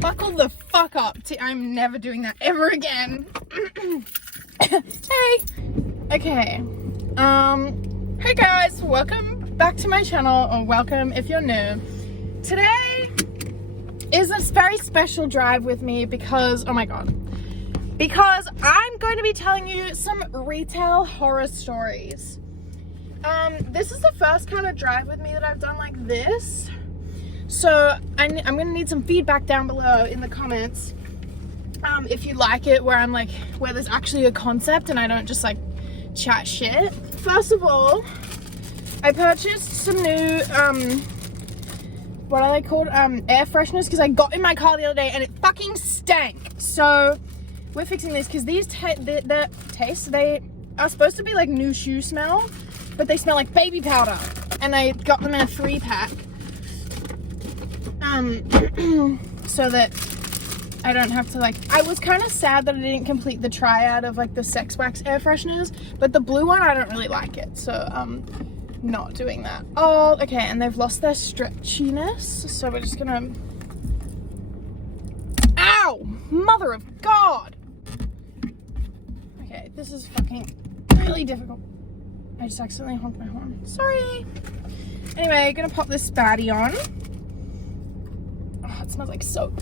Buckle the fuck up. I'm never doing that ever again. Hey. Okay. Hey guys, welcome back to my channel, or welcome if you're new. Today is a very special drive with me because, oh my god, because I'm going to be telling you some retail horror stories. This is the first kind of drive with me that I've done like this. So I'm gonna need some feedback down below in the comments if you like it, where there's actually a concept and I don't just like chat shit. First of all, I purchased some new what are they called, air fresheners, because I got in my car the other day and it fucking stank. So we're fixing this because these they are supposed to be like new shoe smell, but they smell like baby powder, and I got them in a 3-pack. So that I don't have to I was kind of sad that I didn't complete the triad of like the sex wax air fresheners, but the blue one, I don't really like it, so not doing that. Oh, okay, and they've lost their stretchiness, so we're just gonna, ow, mother of God. Okay, this is fucking really difficult. I just accidentally honked my horn, sorry. Anyway, gonna pop this baddie on. Oh, it smells like soap.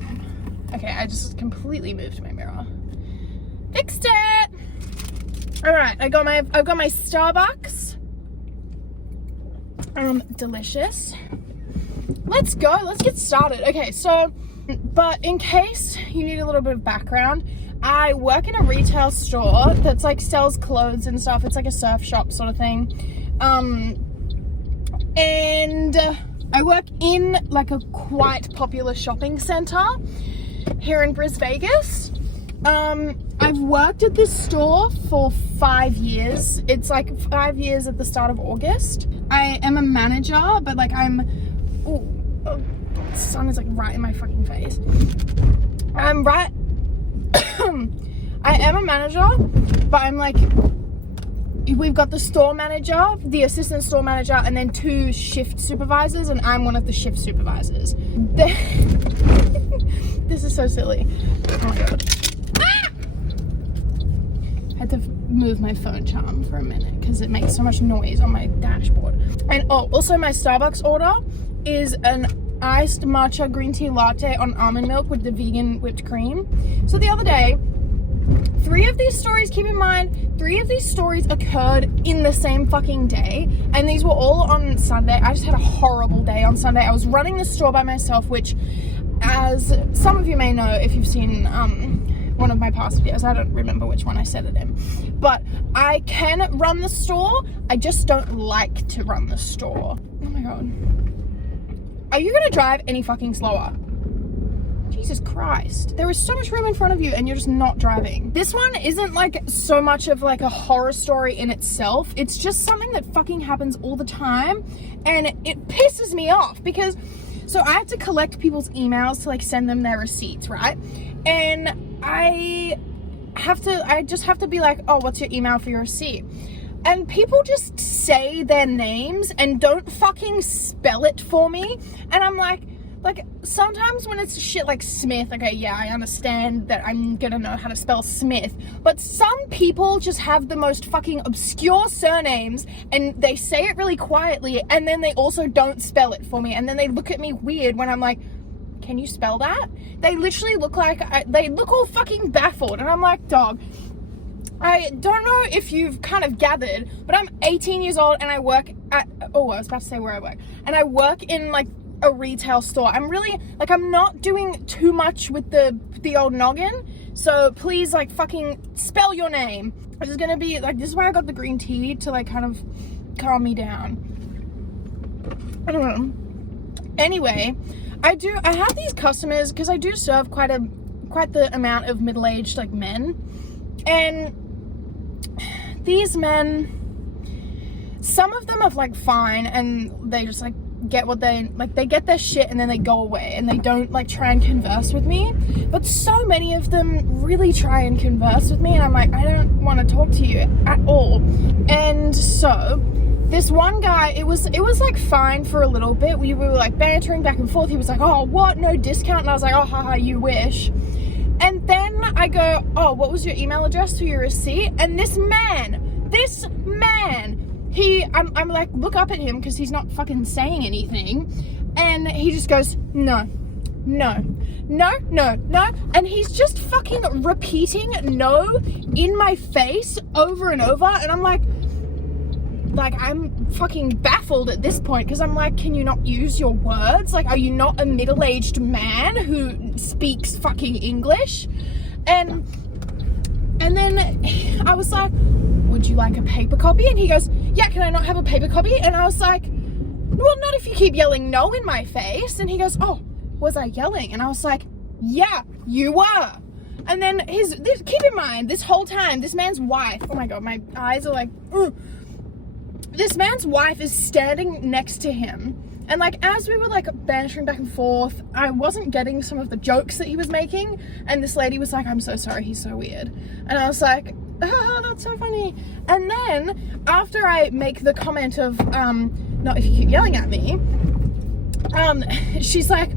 Okay, I just completely moved my mirror. Fixed it. All right, I've got my Starbucks. Delicious. Let's go. Let's get started. Okay, so, but in case you need a little bit of background, I work in a retail store that's like sells clothes and stuff. It's like a surf shop sort of thing. And I work in like a quite popular shopping center here in Vegas. I've worked at this store for 5 years. It's like 5 years at the start of August. I am a manager, but like oh, the sun is like right in my fucking face. I am a manager, but I'm like, we've got the store manager, the assistant store manager, and then 2 shift supervisors, and I'm one of the shift supervisors. This is so silly. Oh my god. Ah! I had to move my phone charm for a minute because it makes so much noise on my dashboard. And oh, also my Starbucks order is an iced matcha green tea latte on almond milk with the vegan whipped cream. So the other day, 3 of these stories, keep in mind, 3 of these stories occurred in the same fucking day, and these were all on Sunday. I just had a horrible day on Sunday. I was running the store by myself, which, as some of you may know if you've seen one of my past videos, I don't remember which one I said it in, but I can run the store, I just don't like to run the store. Oh my god. Are you gonna drive any fucking slower? Jesus Christ. There is so much room in front of you and you're just not driving. This one isn't like so much of like a horror story in itself. It's just something that fucking happens all the time, and it pisses me off because, so I have to collect people's emails to like send them their receipts, right? And I just have to be like, oh, what's your email for your receipt? And people just say their names and don't fucking spell it for me. And I'm like sometimes when it's shit like Smith, okay, yeah, I understand that I'm gonna know how to spell Smith, but some people just have the most fucking obscure surnames and they say it really quietly, and then they also don't spell it for me, and then they look at me weird when I'm like, can you spell that? They literally look like, they look all fucking baffled, and I'm like, dog, I don't know if you've kind of gathered, but I'm 18 years old and I work at, oh, I was about to say where I work, and I work in like a retail store. I'm really like, I'm not doing too much with the old noggin, so please like fucking spell your name. This is gonna be like, this is why I got the green tea, to like kind of calm me down. I don't know. Anyway, I have these customers because I do serve quite the amount of middle-aged like men, and these men, some of them are like fine and they just like get what they get their shit and then they go away and they don't like try and converse with me, but so many of them really try and converse with me, and I'm like, I don't want to talk to you at all. And so this one guy, it was like fine for a little bit. We were like bantering back and forth. He was like, oh, what? No discount? And I was like, oh, haha, you wish. And then I go, oh, what was your email address for your receipt? And this man, I'm like, look up at him because he's not fucking saying anything. And he just goes, no. And he's just fucking repeating no in my face over and over. And I'm like, I'm fucking baffled at this point because I'm like, can you not use your words? Like, are you not a middle-aged man who speaks fucking English? And then I was like, would you like a paper copy? And he goes, yeah, can I not have a paper copy? And I was like, well, not if you keep yelling no in my face. And he goes, oh, was I yelling? And I was like, yeah, you were. And then keep in mind, this whole time, this man's wife, oh my God, my eyes are like, ugh. This man's wife is standing next to him. And like, as we were like bantering back and forth, I wasn't getting some of the jokes that he was making. And this lady was like, I'm so sorry, he's so weird. And I was like, oh, that's so funny. And then after I make the comment of, not if you keep yelling at me, she's like,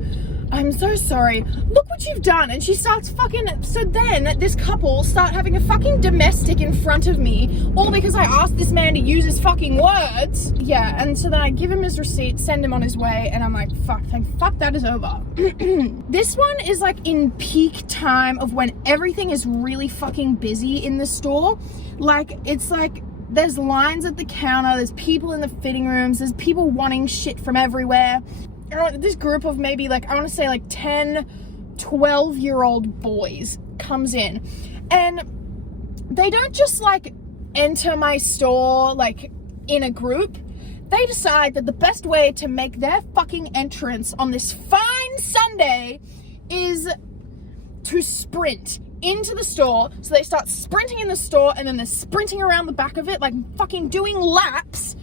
I'm so sorry. Look what you've done. And she starts fucking... So then this couple start having a fucking domestic in front of me, all because I asked this man to use his fucking words. Yeah, and so then I give him his receipt, send him on his way, and I'm like, fuck, that is over. This one is like in peak time of when everything is really fucking busy in the store. Like, it's like... There's lines at the counter, there's people in the fitting rooms, there's people wanting shit from everywhere. This group of maybe like, I want to say like 10, 12-year-old boys comes in, and they don't just like enter my store like in a group. They decide that the best way to make their fucking entrance on this fine Sunday is to sprint into the store. So they start sprinting in the store, and then they're sprinting around the back of it, like fucking doing laps.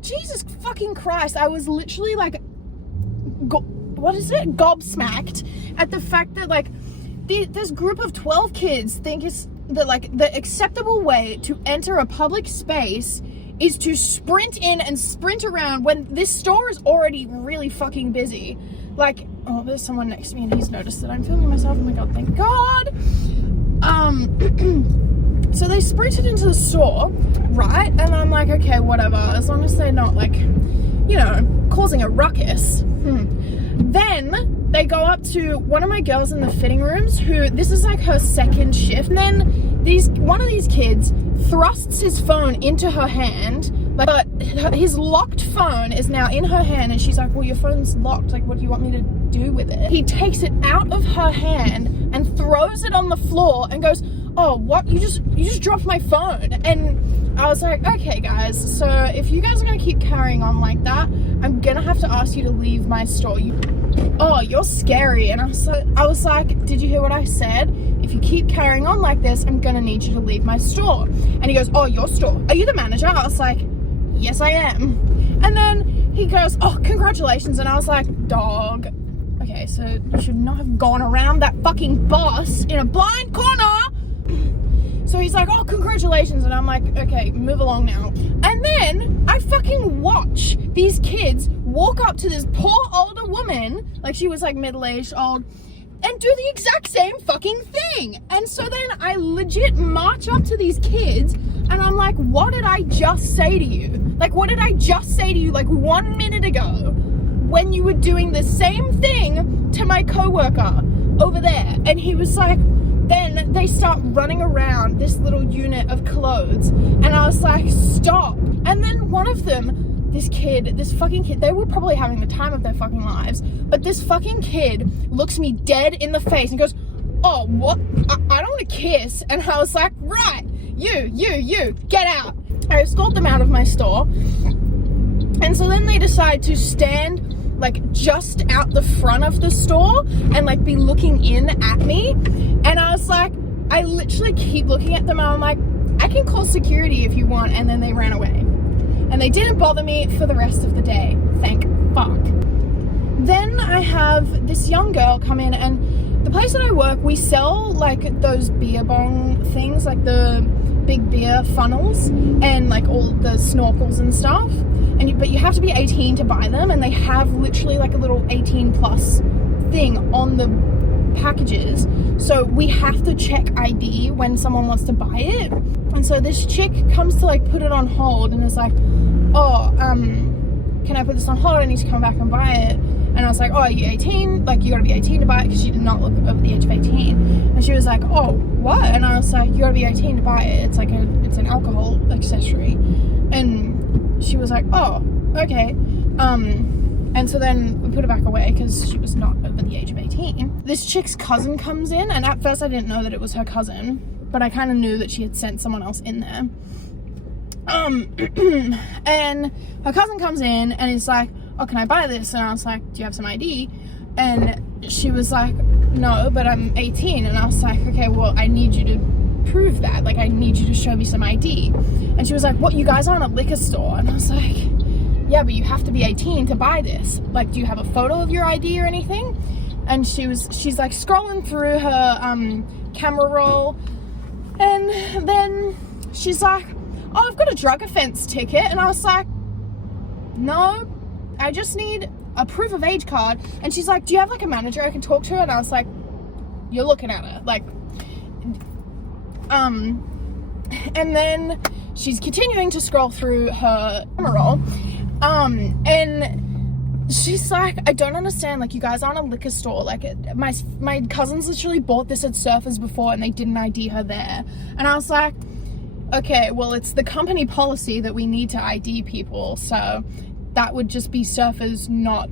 Jesus fucking Christ, I was literally like, gobsmacked at the fact that like this group of 12 kids think it's the acceptable way to enter a public space is to sprint in and sprint around when this store is already really fucking busy. Like, oh, there's someone next to me and he's noticed that I'm filming myself. Oh my God, thank God. So they sprinted into the store, right? And I'm like, okay, whatever, as long as they're not like, you know, causing a ruckus. Then they go up to one of my girls in the fitting rooms who, this is like her second shift. And then one of these kids thrusts his phone into her hand, but his locked phone is now in her hand, and she's like, well, your phone's locked. Like, what do you want me to do with it? He takes it out of her hand and throws it on the floor and goes, oh, what? You just dropped my phone. And I was like, okay, guys, so if you guys are going to keep carrying on like that, I'm going to have to ask you to leave my store. You're scary. And I was like, did you hear what I said? If you keep carrying on like this, I'm going to need you to leave my store. And he goes, oh, your store? Are you the manager? I was like, yes, I am. And then he goes, oh, congratulations. And I was like, dog. Okay, so you should not have gone around that fucking bus in a blind corner. So he's like, oh, congratulations. And I'm like, okay, move along now. And then I fucking watch these kids walk up to this poor older woman, like she was like middle-aged, old, and do the exact same fucking thing. And so then I legit march up to these kids and I'm like, what did I just say to you? Like, what did I just say to you like 1 minute ago when you were doing the same thing to my coworker over there? And he was like, then they start running around this little unit of clothes, and I was like, stop. And then one of them, this fucking kid, they were probably having the time of their fucking lives, but this fucking kid looks me dead in the face and goes, oh, what? I don't want to kiss. And I was like, right, you, get out. I escort them out of my store, and so then they decide to stand like just out the front of the store and like be looking in at me. And I was like, I literally keep looking at them and I'm like, I can call security if you want. And then they ran away and they didn't bother me for the rest of the day. Thank fuck. Then I have this young girl come in, and the place that I work, we sell like those beer bong things, like the big beer funnels and like all the snorkels and stuff. But you have to be 18 to buy them, and they have literally like a little 18 plus thing on the packages. So we have to check ID when someone wants to buy it. And so this chick comes to like put it on hold and is like, oh, can I put this on hold? I need to come back and buy it. And I was like, oh, are you 18? Like, you gotta be 18 to buy it, because she did not look over the age of 18. And she was like, oh, what? And I was like, you gotta be 18 to buy it. It's like it's an alcohol accessory. And she was like, oh, okay. And so then we put it back away because she was not over the age of 18. This chick's cousin comes in, and at first I didn't know that it was her cousin, but I kind of knew that she had sent someone else in there. And her cousin comes in and is like, oh, can I buy this? And I was like, do you have some ID? And she was like, no, but I'm 18. And I was like, okay, well, I need you to prove that. Like, I need you to show me some ID. And she was like, what, you guys aren't a liquor store? And I was like, yeah, but you have to be 18 to buy this. Like, do you have a photo of your ID or anything? And she's like scrolling through her camera roll, and then she's like, oh, I've got a drug offense ticket. And I was like, no, I just need a proof of age card. And she's like, do you have like a manager I can talk to? And I was like, you're looking at her like, and then she's continuing to scroll through her camera roll, and she's like, I don't understand, like, you guys aren't a liquor store. Like, my cousins literally bought this at Surfers before and they didn't ID her there. And I was like, okay, well, it's the company policy that we need to ID people, so that would just be Surfers not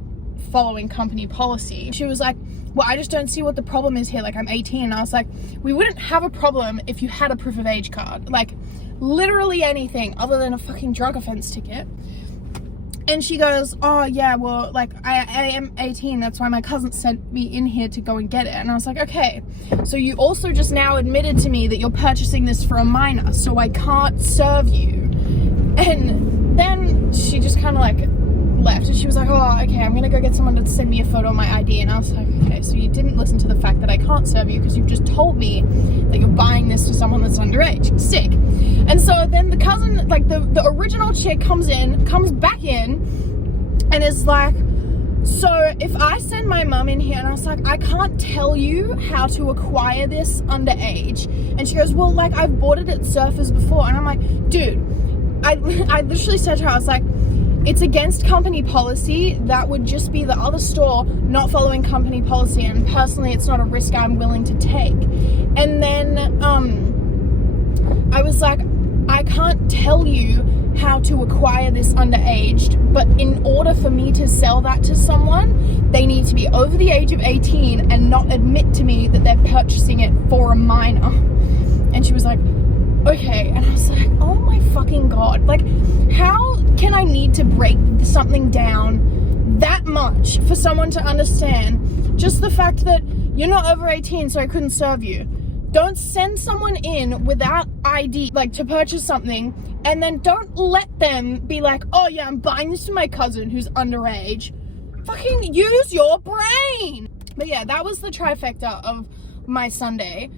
following company policy. She was like, well, I just don't see what the problem is here. Like, I'm 18. And I was like, we wouldn't have a problem if you had a proof of age card. Like, literally anything other than a fucking drug offense ticket. And she goes, oh, yeah, well, like, I am 18. That's why my cousin sent me in here to go and get it. And I was like, okay, so you also just now admitted to me that you're purchasing this for a minor, so I can't serve you. And then she just kind of, like, left. And she was like, oh, okay, I'm going to go get someone to send me a photo of my ID. And I was like, okay, so you didn't listen to the fact that I can't serve you because you've just told me that you're buying this to someone that's underage. Sick. And so then the cousin, like the original chick comes back in and is like, so if I send my mum in here, and I was like, I can't tell you how to acquire this underage. And she goes, well, like, I've bought it at Surfers before. And I'm like, dude, I literally said to her, I was like, it's against company policy. That would just be the other store not following company policy, and personally it's not a risk I'm willing to take. And then I was like, I can't tell you how to acquire this underaged, but in order for me to sell that to someone, they need to be over the age of 18 and not admit to me that they're purchasing it for a minor. And she was like, okay. And I was like, oh my fucking God. Like, how can I need to break something down that much for someone to understand just the fact that you're not over 18, so I couldn't serve you? Don't send someone in without ID, like, to purchase something, and then don't let them be like, oh yeah, I'm buying this to my cousin who's underage. Fucking use your brain. But yeah, that was the trifecta of my Sunday.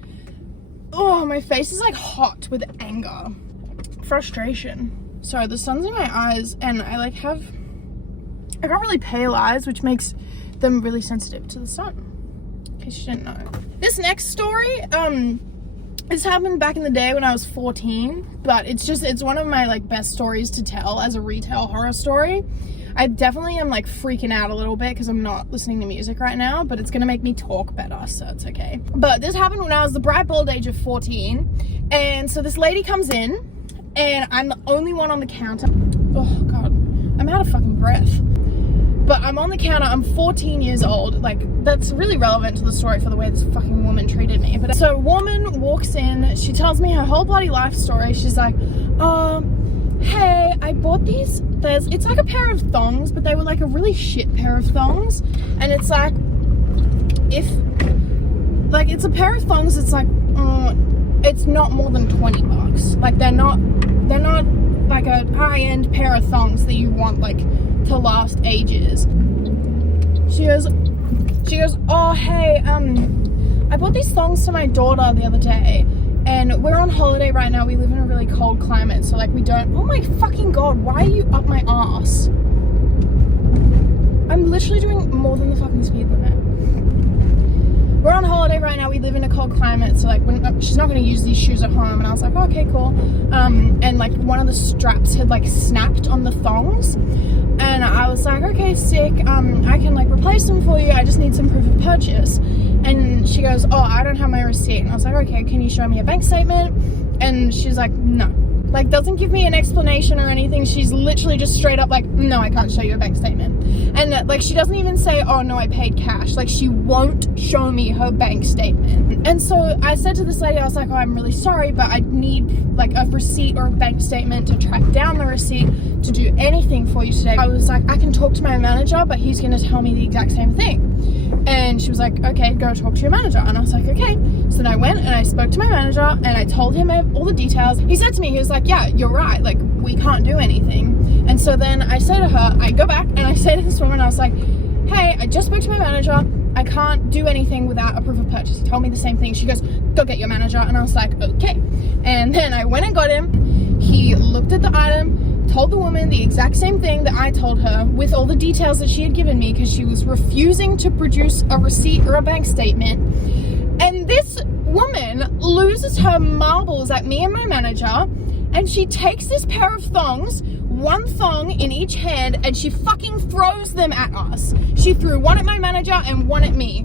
Oh, my face is like hot with anger, frustration. Sorry, the sun's in my eyes, and I got really pale eyes, which makes them really sensitive to the sun. In case you didn't know. This next story, it's happened back in the day when I was 14, but it's one of my like best stories to tell as a retail horror story. I definitely am like freaking out a little bit because I'm not listening to music right now, but it's gonna make me talk better, so it's okay. But this happened when I was the bright bold age of 14, and so this lady comes in, and I'm the only one on the counter. Oh God, I'm out of fucking breath. But I'm on the counter, I'm 14 years old. Like, that's really relevant to the story for the way this fucking woman treated me. But so a woman walks in, she tells me her whole bloody life story. She's like, hey, I bought these, it's like a pair of thongs, but they were like a really shit pair of thongs. And it's like, it's a pair of thongs, it's like, it's not more than 20 bucks. Like, they're not like a high-end pair of thongs that you want, like, to last ages. She goes, oh, hey, I bought these thongs to my daughter the other day, And we're on holiday right now. We live in a really cold climate, so like we don't, oh my fucking god, why are you up my ass? I'm literally doing more than the fucking speed limit. We're on holiday right now. We live in a cold climate, so like she's not going to use these shoes at home. And I was like, oh, okay, cool. And like one of the straps had like snapped on the thongs, and I was like, okay, sick. I can like replace them for you. I just need some proof of purchase. And she goes, oh, I don't have my receipt. And I was like, okay, can you show me a bank statement? And she's like, no. Like, doesn't give me an explanation or anything. She's literally just straight up like, no, I can't show you a bank statement. And like, she doesn't even say, oh no, I paid cash. Like, she won't show me her bank statement. And so I said to this lady, I was like, oh, I'm really sorry, but I need like a receipt or a bank statement to track down the receipt to do anything for you today. I was like, I can talk to my manager, but he's going to tell me the exact same thing. And she was like, okay, go talk to your manager. And I was like, okay. So then I went and I spoke to my manager and I told him all the details. He said to me, he was like, yeah, you're right. Like, we can't do anything. And so then I said to her, I go back and I say to this woman, I was like, hey, I just spoke to my manager. I can't do anything without a proof of purchase. He told me the same thing. She goes, go get your manager. And I was like, okay. And then I went and got him. He looked at the item, told the woman the exact same thing that I told her with all the details that she had given me because she was refusing to produce a receipt or a bank statement. And this woman loses her marbles at me and my manager, and she takes this pair of thongs, one thong in each hand, and she fucking throws them at us. She threw one at my manager and one at me.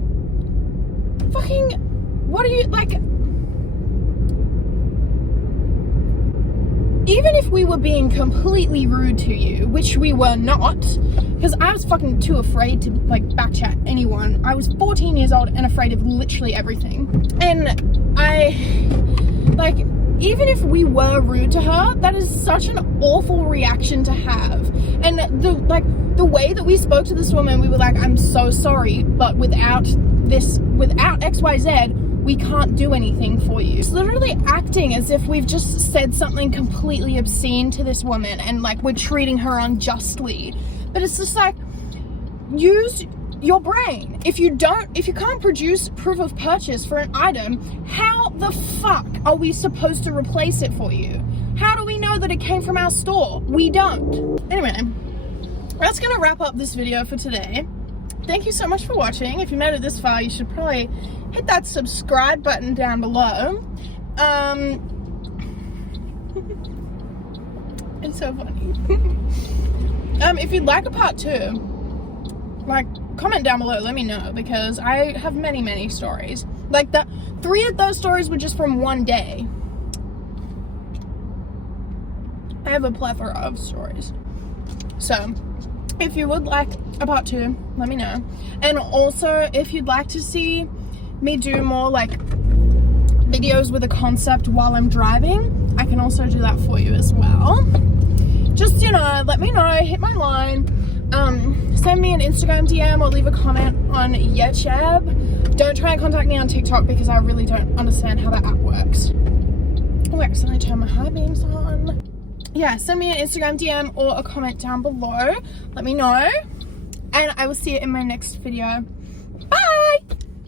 Fucking, what are you, like, even if we were being completely rude to you, which we were not, because I was fucking too afraid to like backchat anyone. I was 14 years old and afraid of literally everything. And even if we were rude to her, that is such an awful reaction to have. And the way that we spoke to this woman, we were like, I'm so sorry, but without XYZ, we can't do anything for you. It's literally acting as if we've just said something completely obscene to this woman and like we're treating her unjustly. But it's just like, use your brain. If you can't produce proof of purchase for an item, how the fuck are we supposed to replace it for you? How do we know that it came from our store? We don't. Anyway, that's gonna wrap up this video for today. Thank you so much for watching. If you made it this far, you should probably hit that subscribe button down below. It's so funny. If you'd like a part 2, like, comment down below, let me know, because I have many stories. Like, 3 of those stories were just from one day. I have a plethora of stories. So, if you would like a part 2, let me know. And also, if you'd like to see me do more like videos with a concept while I'm driving, I can also do that for you as well. Just, you know, let me know, hit my line, send me an Instagram DM or leave a comment on YouTube. Don't try and contact me on TikTok because I really don't understand how that app works. Oh, I accidentally turned my high beams on. Yeah, send me an Instagram DM or a comment down below. Let me know. And I will see you in my next video. Bye!